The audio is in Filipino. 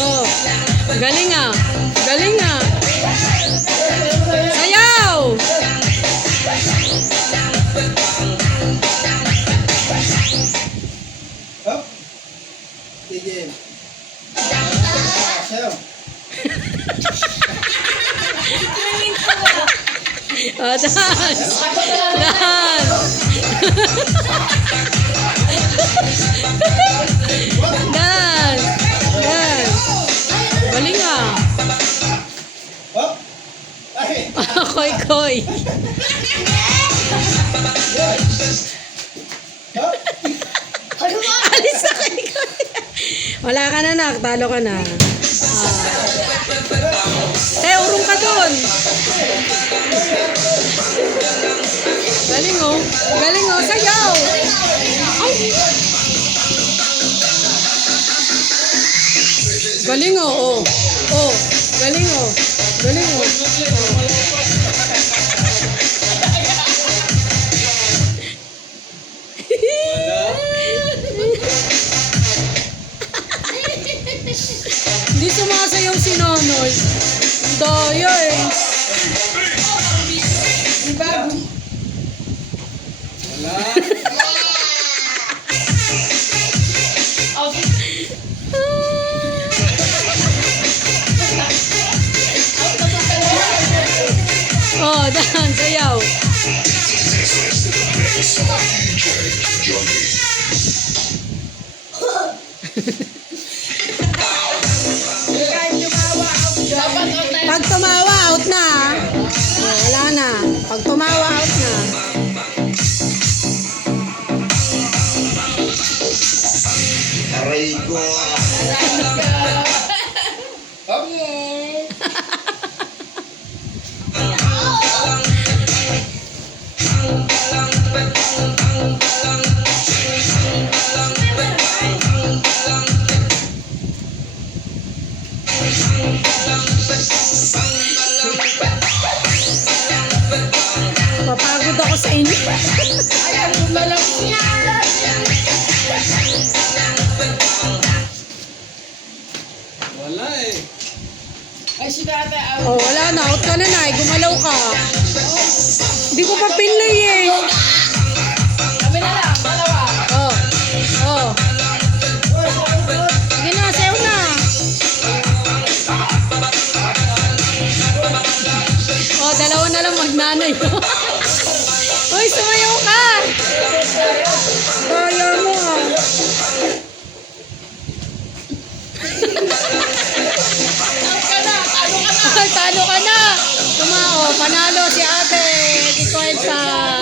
Oh. Galing ah. Galing ah. Sayaw! Hop. Tigil. Sayaw. Oh, dance! Dance! Dance! Dance! Galing ah. Hop. Ay. Koy-koy. Hop. Alis na koy-koy. Wala ka na, nak. Talo ka na. Urong ka dun. Galing oh. Galing oh. Sayaw. Ay. Galing oh. Oh. Oh. Galing oh. Galing oh. Hindi sumasayaw si Nonoy. Daya eh. Diba? Wala. Oh, dance, sayaw. Pag tumawa, out na. Oh, wala na. Pag tumawa, out na. Aray ko. Hop. Papagod ako sa inyo. Wala eh. Oh, wala na. Out ka na na. Gumalaw ka. Hindi ko pa pinlay eh. Oh. Oh. Sige na, sayaw na. Oh, dalawa na lang magnanay. Uy, sumayaw ka. Kaya mo ah. Talo ka na. Tumao, panalo si ate. Di kwenta.